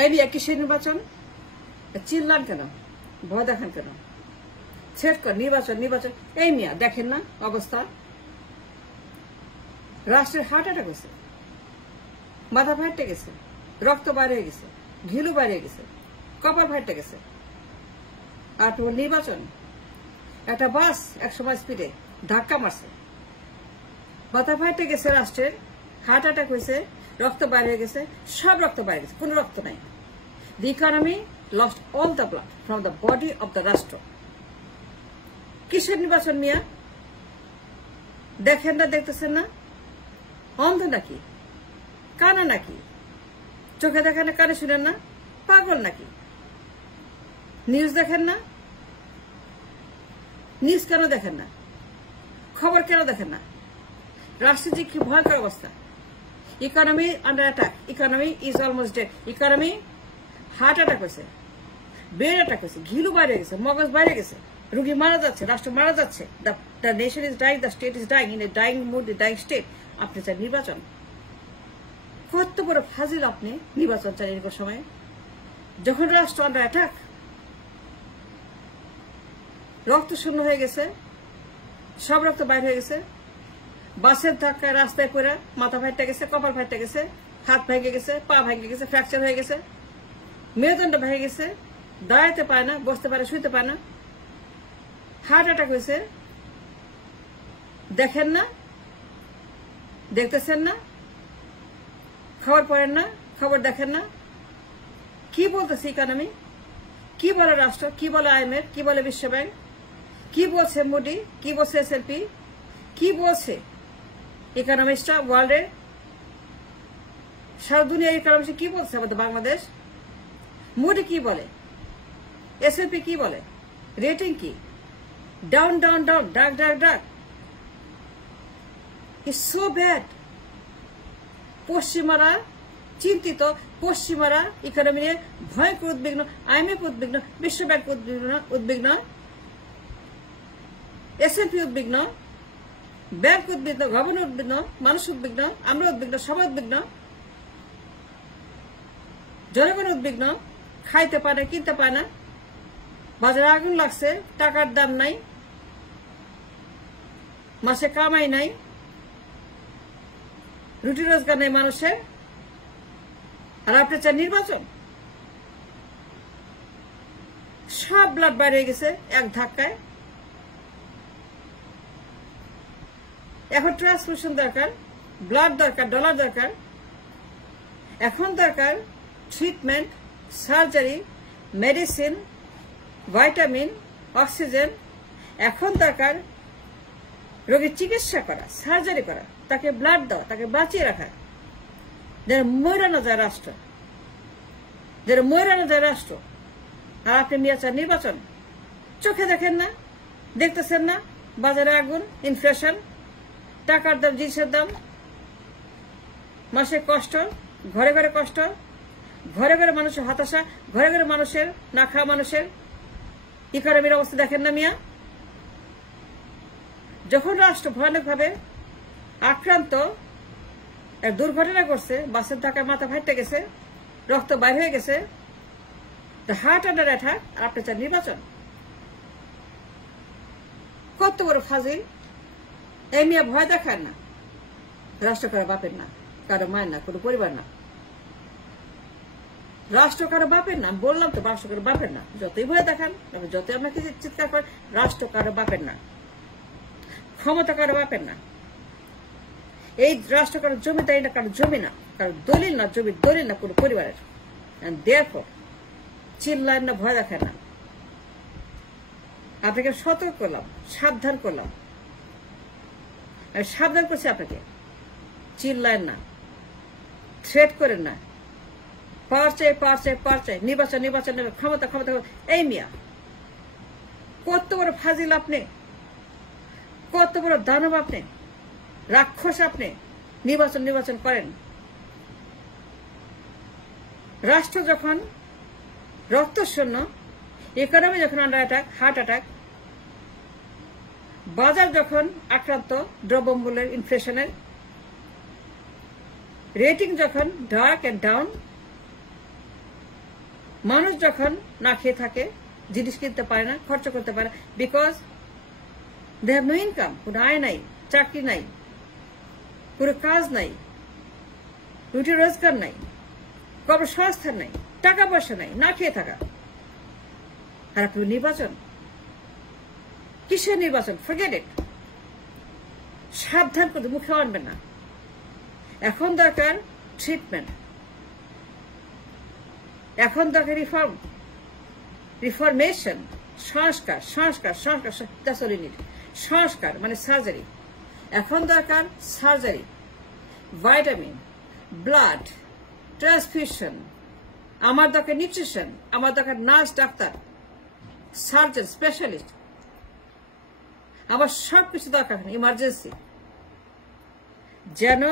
এই নিয়ে কিসের নির্বাচন? চিল্লান কেন, ভয় দেখান কেন? ছেট কর নির্বাচন নির্বাচন। এই মিয়া দেখেন না অবস্থা? রাষ্ট্রের হার্ট অ্যাটাক হয়েছে, মাথা ফাইটে গেছে, রক্ত বাইরে হয়ে গেছে, ঘিলু বাইরে গেছে, কপাল ফাইটে গেছে। আর তোমার নির্বাচন? একটা বাস একসময় স্পিডে ধাক্কা মারছে, মাথা ফাইটে গেছে, রাষ্ট্রের হার্ট অ্যাটাক হয়েছে, রক্ত বাইরে হয়ে গেছে, সব রক্ত বাইরে গেছে, কোন রক্ত নাই। The economy lost all the blood from the body of the রাষ্ট্র। কিসের নির্বাচন মিয়া? দেখেন না, দেখতেছেন না? অন্ধ নাকি? কানা নাকি? চোখে দেখেন না, কানে শুনেন না? পাগল নাকি? নিউজ দেখেন না? নিউজ কেন দেখেন না? খবর কেন দেখেন না? রাষ্ট্রের যে কি ভয়ঙ্কর অবস্থা। Economy under attack, economy is almost dead. Economy heart attack হয়েছে, ব্রেন অ্যাটাক হয়েছে, ঘিলু বাইরে গেছে, মগজ বাইরে গেছে, রোগী মারা যাচ্ছে, রাষ্ট্র মারা যাচ্ছে। The nation is dying, the state is dying, in a dying mood, dying state. আপনি চান নির্বাচন? কত বড় ফাজিল আপনি! নির্বাচন চান এরকম সময়, যখন রাষ্ট্র আন্ডার অ্যাটাক, রক্ত শূন্য হয়ে গেছে, সব রক্ত বাইর হয়ে গেছে, বাসের ধাক্কায় রাস্তায় পড়ে মাথা ফাইটে গেছে, কপাল ফাইটে গেছে, হাত ভেঙে গেছে, পা ভেঙে গেছে, ফ্র্যাকচার হয়ে গেছে, মেরুদণ্ড ভেঙে গেছে, দাঁড়াতে পারে না, বসতে পারে, শুইতে পারে না, হার্ট অ্যাটাক হয়েছে। দেখেন না? দেখতেছেন না? খবর পড়েন না? খবর দেখেন না? কি বলতেছে ইকোনমি? কি বলে রাষ্ট্র? কি বলে IMF? কি বলে বিশ্ব ব্যাংক? কি বলছে মোদি? কি বলছে SLP? কি বলছে ইকোনমিস্টরা ওয়ার্ল্ডের? সারা দুনিয়ার ইকোনমিস্ট কি বলছে আমাদের বাংলাদেশ? মোদি কি বলে? SLP কি বলে? রেটিং কি? ডাউন ডাউন ডাউন, ডাক ডাক ডাক। It's so bad. পশ্চিমারা চিন্তিত, পশ্চিমারা ইকোনমি নিয়ে ভয়ঙ্কর উদ্বিগ্ন, IMF উদ্বিগ্ন, বিশ্ব ব্যাংক উদ্বিগ্ন, SLP উদ্বিগ্ন, ব্যাংক উদ্বিগ্ন, গভর্নর উদ্বিগ্ন, মানুষ উদ্বিগ্ন, আমরা উদ্বিগ্ন, সবাই উদ্বিগ্ন, জনগণ উদ্বিগ্ন। খাইতে পারে, কিনতে পারে না, বাজারে আগুন লাগছে, টাকার দাম নাই, মাসে কামাই নাই, রুটি রোজগার নেই মানুষের। আর আপনি চান নির্বাচন? সব ব্লাড বাইরে গেছে এক ধাক্কায়। এখন ট্রান্সফিউশন দরকার, ব্লাড দরকার, ডলার দরকার। এখন দরকার treatment, surgery, medicine, vitamin, oxygen. এখন দরকার রোগীর চিকিৎসা করা, সার্জারি করা, তাকে ব্লাড দেওয়া, তাকে বাঁচিয়ে রাখা, যেন ময়রানো যায় রাষ্ট্র, যেন ময়রানো যায় রাষ্ট্র। আর আপনি মিয়া চান নির্বাচন? চোখে দেখেন না? দেখতেছেন না? বাজারে আগুন, ইনফ্লেশন, টাকার দাম, জিনিসের দাম, মাসে কষ্ট, ঘরে ঘরে কষ্ট, ঘরে ঘরে মানুষের হতাশা, ঘরে ঘরে মানুষের না খাওয়া মানুষের। ইকোনমির অবস্থা দেখেন না মিয়া? যখন রাষ্ট্র ভয়ানকভাবে আক্রান্ত, দুর্ঘটনা করছে, বাসের ধাক্কায় মাথা ফাইটে গেছে, রক্ত বাইর হয়ে গেছে, দ্য হার্ট আন্ডার অ্যাটাক, আর আপনি চান নির্বাচন? কত বড় ফাজিল! এই মিয়া ভয় দেখায় না। রাষ্ট্র কারো বাপের না, কারো মায়ের না, কোনো পরিবার না। রাষ্ট্র কারো বাপের না, বললাম তো, রাষ্ট্র কারো বাপের না। যতই ভয় দেখান, যতই আপনাকে চিৎকার করেন, রাষ্ট্র কারো বাপের না, ক্ষমতা কারো বাপের না। এই রাষ্ট্র কারো জমিদারি না, কারো জমি না, কারো দলিল না, জমির দলিল না কোনো পরিবারের। দেয়ারফর চিল্লায় না, ভয় দেখায় না। আপনাকে সতর্ক করলাম, সাবধান করলাম, সাবধান করছি আপনাকে। চিল্লায় না, থ্রেট করেন না, পাওয়ার চাই, পাওয়ার চাই, পাওয়ার চাই, নির্বাচন, নির্বাচন, ক্ষমতা, ক্ষমতা। এই মিয়া কত বড় ফাজিল আপনি, কত বড় দানব আপনি, রাক্ষস আপনি! নির্বাচন, নির্বাচন করেন। রাষ্ট্র যখন রক্তশূন্য, ইকোনমি যখন আন্ডার অ্যাটাক, হার্ট অ্যাটাক, বাজার যখন আক্রান্ত দ্রব্যমূল্যের, ইনফ্লেশনের, রেটিং যখন ডার্ক এন্ড ডাউন, মানুষ যখন না খেয়ে থাকে, জিনিস কিনতে পারে না, খরচ করতে পারে, because they have no income, কোনো আয় নাই, চাকরি নাই, কোনো কাজ নাই, রুটি রোজগার নাই, কর্মসংস্থান নাই, টাকা পয়সা নাই, না খেয়ে থাকা। আর আপনি নির্বাচন, কিসের নির্বাচন? Forget it. সাবধান করতে মুখে আনবেন না। এখন দরকার ট্রিটমেন্ট, এখন দরকার রিফর্ম, রিফরমেশন, সংস্কার, সংস্কার, সংস্কার, সংস্কার মানে সার্জারি। এখন দরকার সার্জারি, ভাইটামিন, ব্লাড, ট্রান্সফিউশন, আমার দরকার নিউট্রিশন, আমার দরকার নার্স, ডাক্তার, সার্জন, স্পেশালিস্ট, আমার সবকিছু দরকার ইমার্জেন্সি, যেন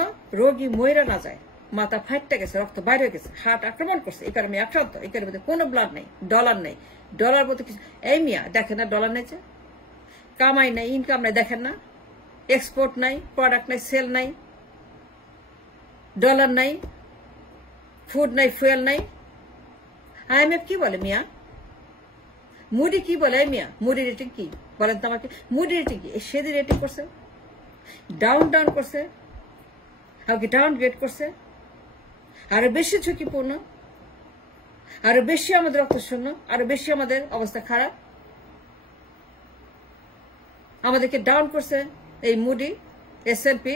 রোগী মরে না যায়। মাথা ফাইটতে গেছে, রক্ত বাইরে হয়ে গেছে, হার্ট আক্রমণ করছে, এই কারণে আক্রান্ত, এই কারণে কোনো ব্লাড নেই, ডলার নেই, ডলার বলতে কিছু এই মিয়া দেখেন না, ডলার নেই, কামাই নাই, ইনকাম নাই, দেখেন না, এক্সপোর্ট নাই, প্রোডাক্ট নাই, সেল নাই, ডলার নাই, ফুড নাই, ফুয়েল নাই। IMF কি বলে মিয়া? মুডি কি বলে মিয়া? মুডি রেটিং কি বলেন তো আমাকে? মুডি রেটিং কি? সেদি রেটিং করছে, ডাউন ডাউন করছে, আমাকে ডাউন গ্রেড করছে, আরো বেশি ঝুঁকিপূর্ণ, আরো বেশি আমাদের রক্ত শূন্য, আরো বেশি আমাদের অবস্থা খারাপ, আমাদেরকে ডাউন করছে। এই মুডি, S&P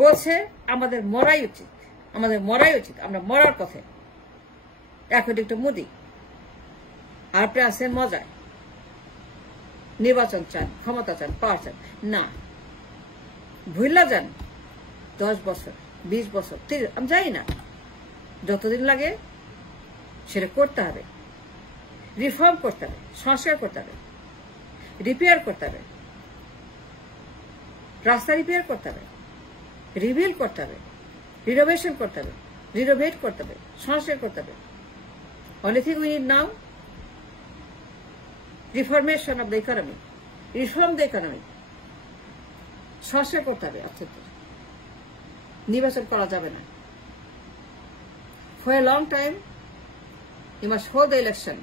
বলছে আমাদের মরাই উচিত, আমাদের মরাই উচিত, আমরা মরার পথে। এখন একটু মুদি, আর আপনি আছেন মজায়, নির্বাচন চান, ক্ষমতা চান, পাওয়ার চান না, ভুললা যান 10 বছর, 20 বছর, 30, আমি জানি না, যতদিন লাগে সেটা করতে হবে, রিফর্ম করতে হবে, সংস্কার করতে হবে, রিপেয়ার করতে হবে, রাস্তা রিপেয়ার করতে হবে, রিবিল করতে হবে, রিনোভেশন করতে হবে, রিনোভেট করতে হবে, সংস্কার করতে হবে। Only thing we need now, reformation of the economy, reform the economy, সংস্কার করতে হবে। নির্বাচন করা যাবে না। For a long time, you must hold the election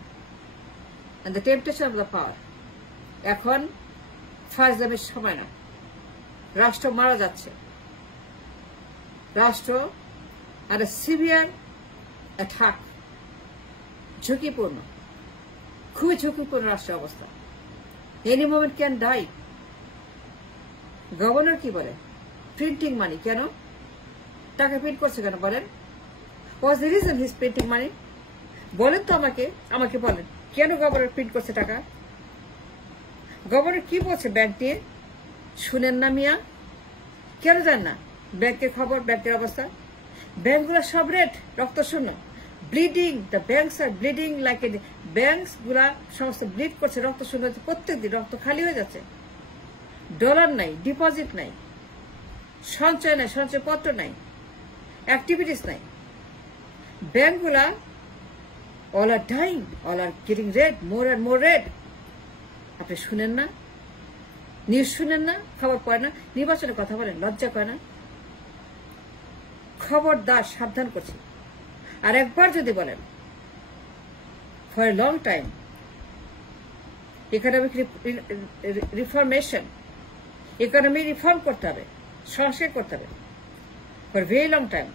and the temptation of the power. এখন ফাজলামের সময় না, রাষ্ট্র মারা যাচ্ছে, রাষ্ট্র আর সিভিয়ার অ্যাটাক, ঝুঁকিপূর্ণ, খুবই ঝুঁকিপূর্ণ রাষ্ট্রের অবস্থা। Any moment can die. Governor কি বলে? Printing money. কেন টাকা প্রিন্ট করছে কেন বলেন? What's the reason his printing money? বলেন তো আমাকে বলেন, কেন গভর্নর প্রিন্ট করছে টাকা? গভর্নর কি বলছে ব্যাংক নিয়ে? শুনেন না মিয়া? কেন জান না ব্যাংকের খবর, ব্যাংকের অবস্থা? ব্যাংকগুলো সব রেড, রক্ত শূন্য, bleeding, the banks are bleeding like a, banks গুলা সমস্ত ব্লিড করছে, রক্ত শূন্য হচ্ছে, প্রত্যেকদিন রক্ত খালি হয়ে যাচ্ছে, ডলার নাই, ডিপোজিট নাই, সঞ্চয় নাই, সঞ্চয়পত্র নাই, অ্যাক্টিভিটিস নাই, ব্যাংকগুলা all are dying, all are getting red, more and more red. আপনি শুনেন না? নিউজ শুনেন না? খবর পড়েন না? নির্বাচনের কথা বলেন, লজ্জা করে না? খবরদার, সাবধান করছি। আর একবার যদি বলেন for a long time economic reformation, economy reform করতে হবে, সংস্কার করতে হবে ফর ভেরি লং টাইম।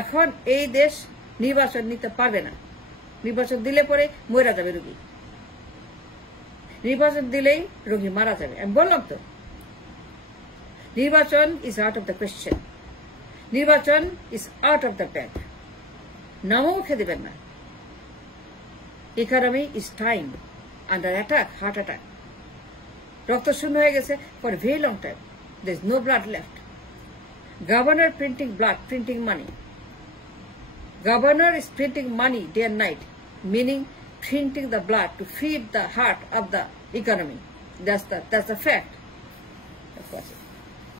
এখন এই দেশ নির্বাচন নিতে পারবে না। নির্বাচন দিলে পরে মরা যাবে রোগী, নির্বাচন দিলেই রোগী মারা যাবে। আমি বললাম তো, নির্বাচন is out of the question, নির্বাচন is out of the bag. নামও মুখে দেবেন না। Economy is time under attack, heart attack, রক্ত শূন্য হয়ে গেছে for very long time, there is no blood left. Governor printing blood, printing money. Governor is printing money day and night, meaning printing the blood to feed the heart of the economy. That's the fact.